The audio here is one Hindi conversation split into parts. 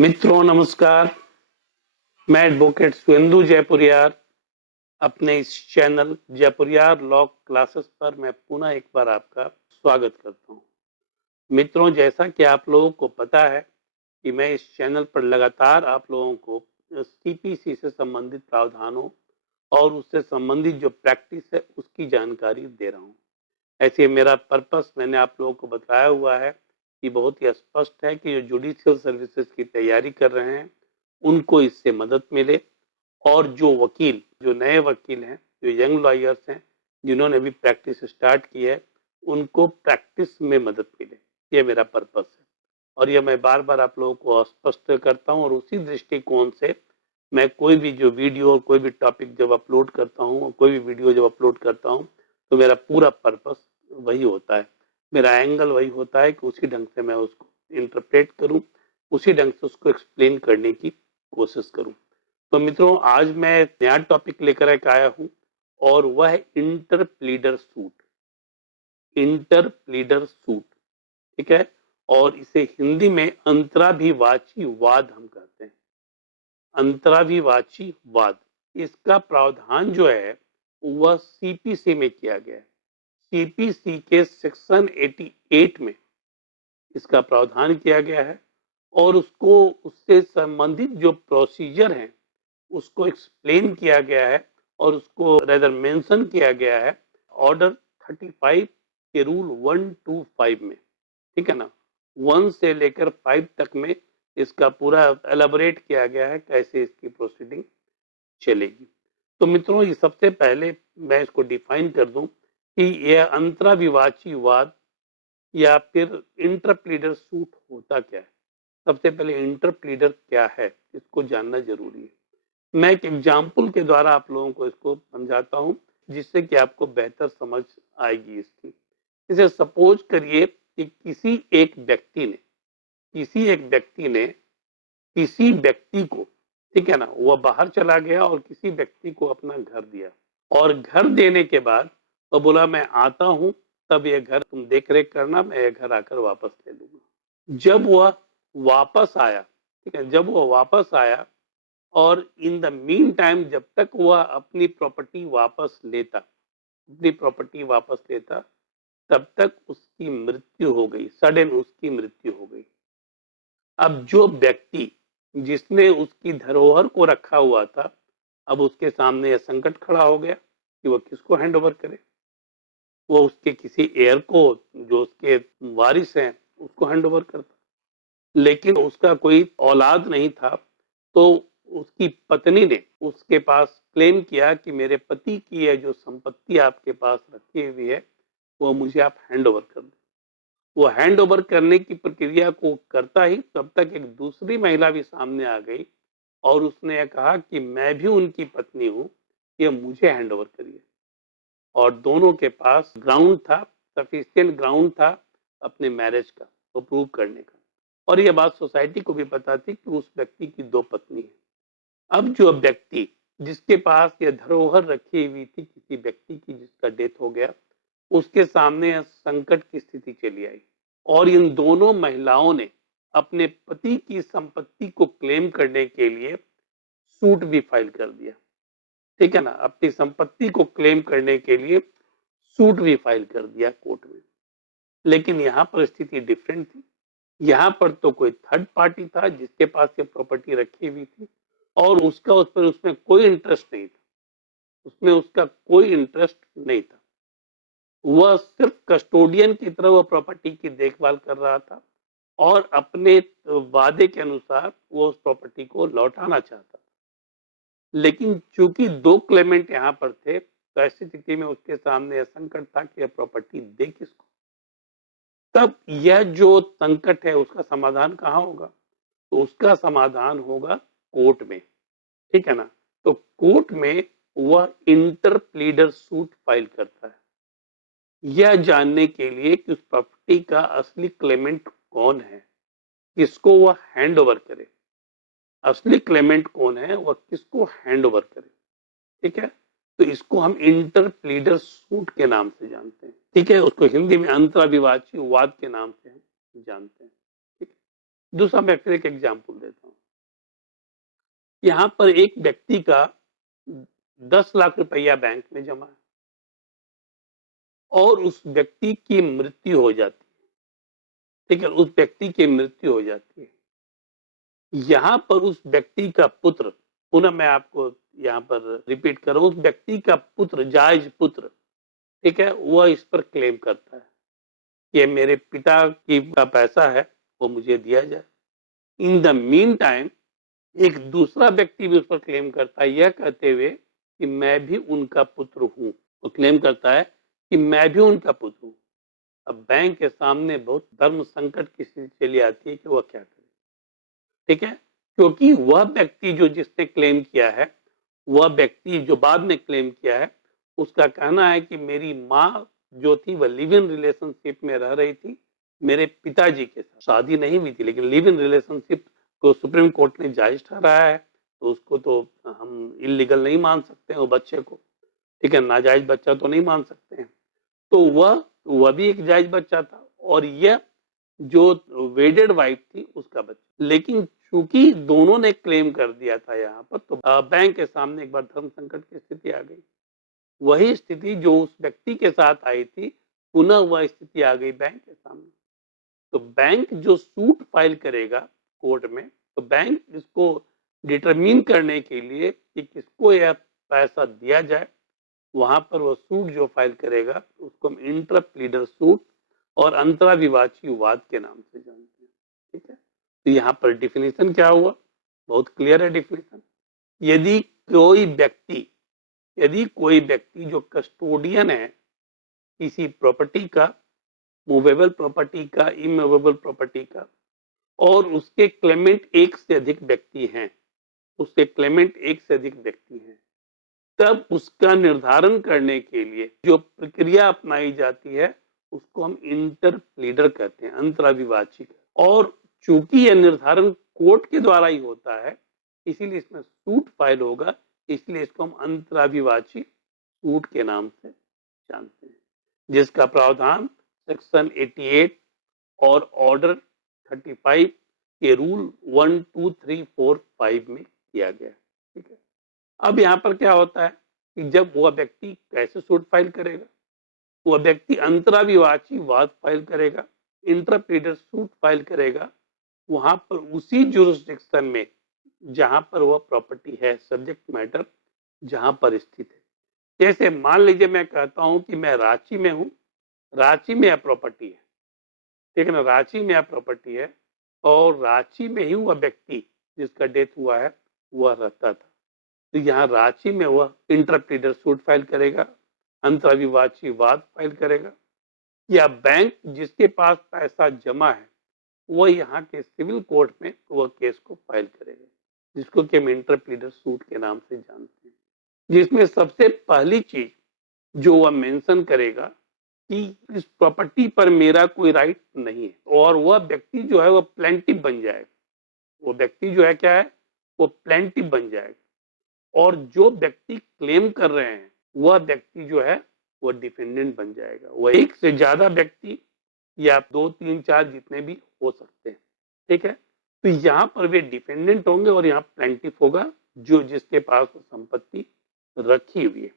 मित्रों नमस्कार। मैं एडवोकेट सुवेंदु जयपुरियार अपने इस चैनल जयपुरियार लॉ क्लासेस पर मैं पुनः एक बार आपका स्वागत करता हूं। मित्रों, जैसा कि आप लोगों को पता है कि मैं इस चैनल पर लगातार आप लोगों को सीपीसी से संबंधित प्रावधानों और उससे संबंधित जो प्रैक्टिस है उसकी जानकारी दे रहा हूं। ऐसे मेरा पर्पस मैंने आप लोगों को बताया हुआ है कि बहुत ही स्पष्ट है कि जो जुडिशियल सर्विसेज की तैयारी कर रहे हैं उनको इससे मदद मिले, और जो वकील, जो नए वकील हैं, जो यंग लॉयर्स हैं, जिन्होंने अभी प्रैक्टिस स्टार्ट की है, उनको प्रैक्टिस में मदद मिले, ये मेरा पर्पस है। और ये मैं बार बार आप लोगों को स्पष्ट करता हूँ, और उसी दृष्टिकोण से मैं कोई भी जो वीडियो और कोई भी टॉपिक जब अपलोड करता हूँ, कोई भी वीडियो जब अपलोड करता हूँ, तो मेरा पूरा पर्पस वही होता है, मेरा एंगल वही होता है कि उसी ढंग से मैं उसको इंटरप्रेट करूं, उसी ढंग से उसको एक्सप्लेन करने की कोशिश करूं। तो मित्रों, आज मैं नया टॉपिक लेकर के आया हूं, और वह है inter pleader suit. Inter pleader suit, ठीक है, और इसे हिंदी में अंतराभिवाची वाद हम कहते हैं। अंतराभिवाची वाद, इसका प्रावधान जो है वह सीपीसी में किया गया है। सीपीसी के सेक्शन 88 में इसका प्रावधान किया गया है, और उसको उससे संबंधित जो प्रोसीजर हैं उसको एक्सप्लेन किया गया है, और उसको रेदर मेंशन किया गया है ऑर्डर 35 के रूल 1 to 5 में, ठीक है ना। 1 से लेकर 5 तक में इसका पूरा एलाबोरेट किया गया है कैसे इसकी प्रोसीडिंग चलेगी। तो मित्रों, ये सबसे पहले मैं इसको डिफाइन कर दूं कि यह अंतराभिवाची वाद या फिर इंटरप्लीडर सूट होता क्या है। सबसे पहले इंटरप्लीडर क्या है, इसको जानना जरूरी है। मैं एक एग्जाम्पल के द्वारा आप लोगों को इसको समझाता हूं, जिससे कि आपको बेहतर समझ आएगी इसकी। इसे सपोज करिए कि किसी एक व्यक्ति ने किसी व्यक्ति को, ठीक है ना, वह बाहर चला गया और किसी व्यक्ति को अपना घर दिया, और घर देने के बाद तो बोला मैं आता हूं, तब यह घर तुम देख रेख करना, मैं यह घर आकर वापस ले लूंगा। जब वह वापस आया, ठीक है, जब वह वापस आया और इन द मीन टाइम जब तक वह अपनी प्रॉपर्टी वापस लेता तब तक उसकी मृत्यु हो गई, सडन उसकी मृत्यु हो गई। अब जो व्यक्ति जिसने उसकी धरोहर को रखा हुआ था, अब उसके सामने यह संकट खड़ा हो गया कि वह किसको हैंड ओवर करे। वो उसके किसी एयर को, जो उसके वारिस हैं, उसको हैंड ओवर करता, लेकिन उसका कोई औलाद नहीं था। तो उसकी पत्नी ने उसके पास क्लेम किया कि मेरे पति की यह जो संपत्ति आपके पास रखी हुई है वो मुझे आप हैंड ओवर कर दें। वो हैंड ओवर करने की प्रक्रिया को करता ही तब तक एक दूसरी महिला भी सामने आ गई, और उसने यह कहा कि मैं भी उनकी पत्नी हूं, ये मुझे हैंड ओवर करिए। और दोनों के पास ग्राउंड था, सफिशिएंट ग्राउंड था अपने मैरिज का तो प्रूव करने का। और यह बात सोसाइटी को भी पता थी कि उस व्यक्ति की दो पत्नी है। अब जो व्यक्ति जिसके पास यह धरोहर रखी हुई थी किसी व्यक्ति की जिसका डेथ हो गया, उसके सामने संकट की स्थिति चली आई, और इन दोनों महिलाओं ने अपने पति की संपत्ति को क्लेम करने के लिए सूट भी फाइल कर दिया, ठीक है ना। अपनी संपत्ति को क्लेम करने के लिए सूट भी फाइल कर दिया कोर्ट में। लेकिन यहाँ पर स्थिति डिफरेंट थी। यहाँ पर तो कोई थर्ड पार्टी था जिसके पास ये प्रॉपर्टी रखी हुई थी, और उसमें कोई इंटरेस्ट नहीं था, उसमें उसका कोई इंटरेस्ट नहीं था। वह सिर्फ कस्टोडियन की तरह वह प्रॉपर्टी की देखभाल कर रहा था, और अपने वादे के अनुसार वो उस प्रॉपर्टी को लौटाना चाहता था। लेकिन चूंकि दो क्लेमेंट यहाँ पर थे, तो ऐसी स्थिति में उसके सामने यह संकट था कि यह प्रॉपर्टी दे किसको। तब यह जो संकट है उसका समाधान कहाँ होगा, तो उसका समाधान होगा कोर्ट में, ठीक है ना। तो कोर्ट में वह इंटर प्लीडर सूट फाइल करता है, यह जानने के लिए कि उस प्रॉपर्टी का असली क्लेमेंट कौन है, किसको वह हैंड ओवर करे। असली क्लेमेंट कौन है, वह किसको हैंड ओवर करे, ठीक है। तो इसको हम इंटर प्लीडर सूट के नाम से जानते हैं, ठीक है। उसको हिंदी में अंतराभिवाची वाद के नाम से हम जानते हैं, ठीक है। दूसरा मैं फिर एक एग्जाम्पल देता हूँ। यहाँ पर एक व्यक्ति का 10 लाख रुपया बैंक में जमा है और उस व्यक्ति की मृत्यु हो जाती है, ठीक है, उस व्यक्ति की मृत्यु हो जाती है। यहाँ पर उस व्यक्ति का पुत्र, पुनः मैं आपको यहाँ पर रिपीट कर रहा हूँ, उस व्यक्ति का पुत्र, जायज पुत्र, ठीक है, वह इस पर क्लेम करता है कि मेरे पिता की का पैसा है, वो मुझे दिया जाए। इन द मीन टाइम एक दूसरा व्यक्ति भी उस पर क्लेम करता है, यह कहते हुए कि मैं भी उनका पुत्र हूँ। वो क्लेम करता है कि मैं भी उनका पुत्र हूँ। अब बैंक के सामने बहुत धर्म संकट की स्थिति चली आती है कि वह क्या करे, ठीक है, क्योंकि वह व्यक्ति जो जिसने क्लेम किया है, वह व्यक्ति जो बाद में क्लेम किया है, उसका कहना है कि मेरी माँ जो थी वह लिव इन रिलेशनशिप में रह रही थी मेरे पिताजी के साथ, शादी नहीं हुई थी, लेकिन लिव इन रिलेशनशिप को सुप्रीम कोर्ट ने जायज ठहराया है, तो उसको तो हम इलीगल नहीं मान सकते हैं वो बच्चे को, ठीक है, नाजायज बच्चा तो नहीं मान सकते हैं। तो वह भी एक जायज बच्चा था और यह जो वेडेड वाइफ थी उसका बच्चा, लेकिन चूंकि दोनों ने क्लेम कर दिया था यहाँ पर, तो बैंक के सामने एक बार धर्म संकट की स्थिति आ गई। वही स्थिति जो उस व्यक्ति के साथ आई थी, पुनः वह स्थिति आ गई बैंक के सामने। तो बैंक जो सूट फाइल करेगा कोर्ट में, तो बैंक इसको डिटरमिन करने के लिए कि किसको यह पैसा दिया जाए, वहां पर वो सूट जो फाइल करेगा उसको हम इंटर प्लीडर सूट और अंतराविवाची वाद के नाम से जानते हैं, ठीक है। तो यहाँ पर डिफिनेशन क्या हुआ, बहुत क्लियर है डिफिनेशन। यदि कोई व्यक्ति यदि कोई व्यक्ति जो कस्टोडियन है किसी प्रॉपर्टी का, मूवेबल प्रॉपर्टी का, इमूवेबल प्रॉपर्टी का, और उसके क्लेमेंट एक से अधिक व्यक्ति हैं, उसके क्लेमेंट एक से अधिक व्यक्ति हैं, तब उसका निर्धारण करने के लिए जो प्रक्रिया अपनाई जाती है उसको हम इंटर प्लीडर कहते हैं, अंतराविवाची। और चूंकि यह निर्धारण कोर्ट के द्वारा ही होता है, इसीलिए इसमें सूट फाइल होगा, इसलिए इसको हम अंतराविवाची सूट के नाम से जानते हैं, जिसका प्रावधान सेक्शन 88 और ऑर्डर 35 के रूल 1, 2, 3, 4, 5 में किया गया, ठीक है। अब यहाँ पर क्या होता है कि जब वह व्यक्ति कैसे सूट फाइल करेगा, वह व्यक्ति अंतराविवाची वाद फाइल करेगा, इंटरप्लीडर सूट फाइल करेगा, वहां पर उसी जुरिस्डिक्शन में जहां पर वह प्रॉपर्टी है, सब्जेक्ट मैटर जहां पर स्थित है। जैसे मान लीजिए मैं कहता हूं कि मैं रांची में हूं, रांची में यह प्रॉपर्टी है, ठीक है ना, रांची में यह प्रॉपर्टी है और रांची में ही वह व्यक्ति जिसका डेथ हुआ है वह रहता था। तो यहाँ रांची में वह इंटरप्लीडर सूट फाइल करेगा, अंतराविवाची वाद फाइल करेगा, या बैंक जिसके पास पैसा जमा है वह यहाँ के सिविल कोर्ट में वह केस को फाइल करेगा, जिसको कि हम इंटरप्लीडर सूट के नाम से जानते हैं। जिसमें सबसे पहली चीज जो वह मेंशन करेगा कि इस प्रॉपर्टी पर मेरा कोई राइट नहीं है, और वह व्यक्ति जो है वह प्लेंटिव बन जाएगा, वो व्यक्ति जो है क्या है, वो प्लेंटिव बन जाएगा, और जो व्यक्ति क्लेम कर रहे हैं वह व्यक्ति जो है वह डिफेंडेंट बन जाएगा। वह एक से ज्यादा व्यक्ति या 2, 3, 4 जितने भी हो सकते हैं, ठीक है। तो यहाँ पर वे डिफेंडेंट होंगे और यहाँ प्लेंटिफ होगा जो जिसके पास संपत्ति रखी हुई है,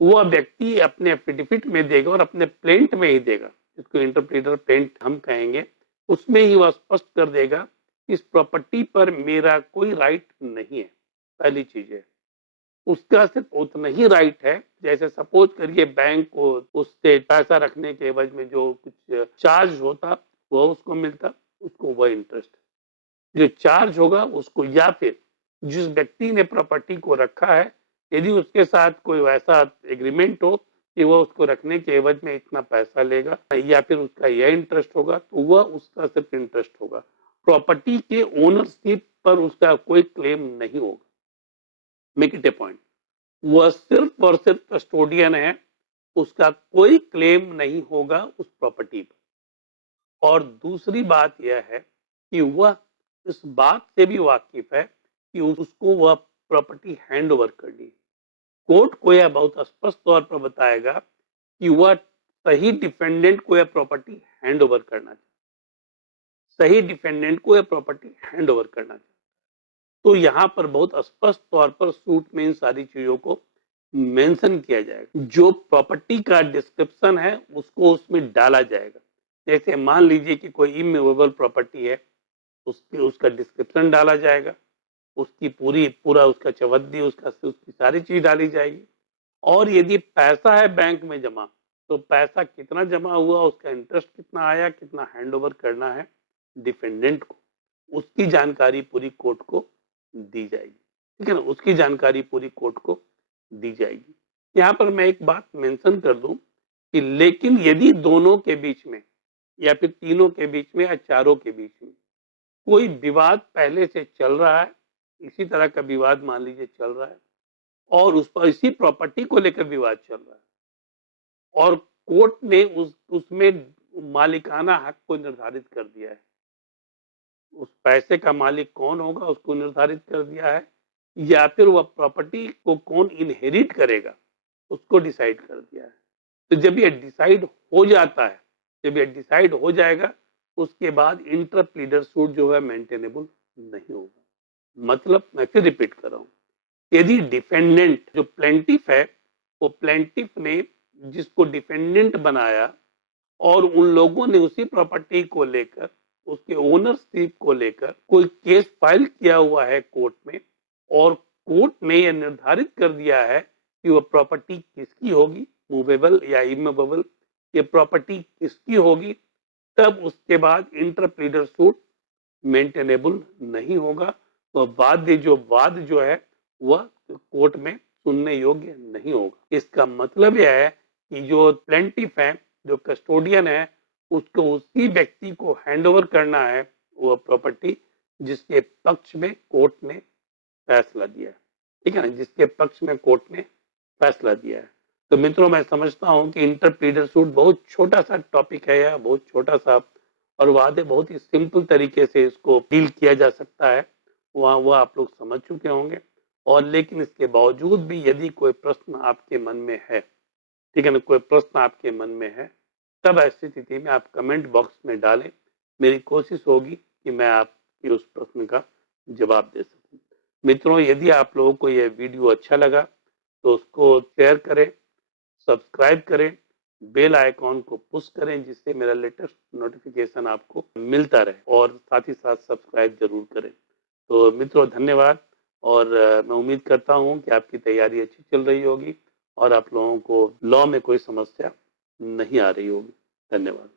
वह व्यक्ति अपने एफिडेविट में देगा और अपने प्लेंट में ही देगा, जिसको इंटरप्रीटर प्लेंट हम कहेंगे, उसमें ही वह स्पष्ट कर देगा इस प्रॉपर्टी पर मेरा कोई राइट नहीं है। पहली चीज है, उसका सिर्फ उतना ही राइट है, जैसे सपोज करिए बैंक को उससे पैसा रखने के एवज में जो कुछ चार्ज होता वह उसको मिलता, उसको वह इंटरेस्ट जो चार्ज होगा उसको, या फिर जिस व्यक्ति ने प्रॉपर्टी को रखा है यदि उसके साथ कोई वैसा एग्रीमेंट हो कि वह उसको रखने के एवज में इतना पैसा लेगा या फिर उसका यह इंटरेस्ट होगा, तो वह उसका सिर्फ इंटरेस्ट होगा, प्रॉपर्टी के ओनरशिप पर उसका कोई क्लेम नहीं होगा। मेक इट ए पॉइंट, वह सिर्फ और सिर्फ कस्टोडियन है, उसका कोई क्लेम नहीं होगा उस प्रॉपर्टी पर। और दूसरी बात यह है कि वह इस बात से भी वाकिफ है कि उसको वह प्रॉपर्टी हैंड ओवर करनी है। कोर्ट को यह बहुत स्पष्ट तौर पर बताएगा कि वह सही डिफेंडेंट को यह प्रॉपर्टी हैंड ओवर करना चाहिए, सही डिफेंडेंट को यह प्रॉपर्टी हैंड ओवर करना चाहिए। तो यहाँ पर बहुत स्पष्ट तौर पर सूट में इन सारी चीजों को मेंशन किया जाएगा। जो प्रॉपर्टी का डिस्क्रिप्शन है उसको उसमें डाला जाएगा। जैसे मान लीजिए कि कोई इमूवेबल प्रॉपर्टी है, उसका डिस्क्रिप्शन डाला जाएगा, उसकी पूरा उसका चवद्दी, उसकी सारी चीज डाली जाएगी। और यदि पैसा है बैंक में जमा, तो पैसा कितना जमा हुआ, उसका इंटरेस्ट कितना आया, कितना हैंड ओवर करना है डिफेंडेंट को, उसकी जानकारी पूरी कोर्ट को दी जाएगी। ठीक है ना, उसकी जानकारी पूरी कोर्ट को दी जाएगी। यहाँ पर मैं एक बात मेंशन कर दूं कि लेकिन यदि दोनों के बीच में या फिर तीनों के बीच में या चारों के बीच में कोई विवाद पहले से चल रहा है, इसी तरह का विवाद मान लीजिए चल रहा है और उस पर इसी प्रॉपर्टी को लेकर विवाद चल रहा है और कोर्ट ने उसमें मालिकाना हक को निर्धारित कर दिया है, उस पैसे का मालिक कौन होगा उसको निर्धारित कर दिया है, या फिर वह प्रॉपर्टी को कौन इनहेरिट करेगा उसको डिसाइड कर दिया है। तो जब ये डिसाइड हो जाता है, जब ये डिसाइड हो जाएगा, उसके बाद इंटर प्लीडर सूट जो है मेंटेनेबल नहीं होगा। मतलब मैं फिर रिपीट कर रहा हूं, यदि डिफेंडेंट जो प्लेंटिफ है, वो प्लेंटिफ ने जिसको डिफेंडेंट बनाया और उन लोगों ने उसी प्रॉपर्टी को लेकर, उसके ओनरशिप को लेकर कोई केस फाइल किया हुआ है कोर्ट में और कोर्ट ने यह निर्धारित कर दिया है कि वह प्रॉपर्टी किसकी होगी, मूवेबल या इमूवेबल, ये प्रॉपर्टी किसकी होगी, तब उसके बाद इंटर प्लीडर सूट मेंटेनेबल नहीं होगा। तो वाद जो है वह कोर्ट में सुनने योग्य नहीं होगा। इसका मतलब यह है कि जो प्लेंटिफ है, जो कस्टोडियन है, उसको उसी व्यक्ति को हैंड ओवर करना है वो प्रॉपर्टी जिसके पक्ष में कोर्ट ने फैसला दिया है। ठीक है ना, जिसके पक्ष में कोर्ट ने फैसला दिया है। तो मित्रों, मैं समझता हूं कि इंटर प्लीडर सूट बहुत छोटा सा टॉपिक है, या बहुत छोटा सा और वाद है, बहुत ही सिंपल तरीके से इसको डील किया जा सकता है, वह आप लोग समझ चुके होंगे। और लेकिन इसके बावजूद भी यदि कोई प्रश्न आपके मन में है, ठीक है ना, कोई प्रश्न आपके मन में है, तब ऐसी स्थिति में आप कमेंट बॉक्स में डालें। मेरी कोशिश होगी कि मैं आपके उस प्रश्न का जवाब दे सकूं। मित्रों, यदि आप लोगों को यह वीडियो अच्छा लगा तो उसको शेयर करें, सब्सक्राइब करें, बेल आइकॉन को पुश करें जिससे मेरा लेटेस्ट नोटिफिकेशन आपको मिलता रहे, और साथ ही साथ सब्सक्राइब जरूर करें। तो मित्रों, धन्यवाद। और मैं उम्मीद करता हूं कि आपकी तैयारी अच्छी चल रही होगी और आप लोगों को लॉ में कोई समस्या नहीं आ रही होगी। धन्यवाद।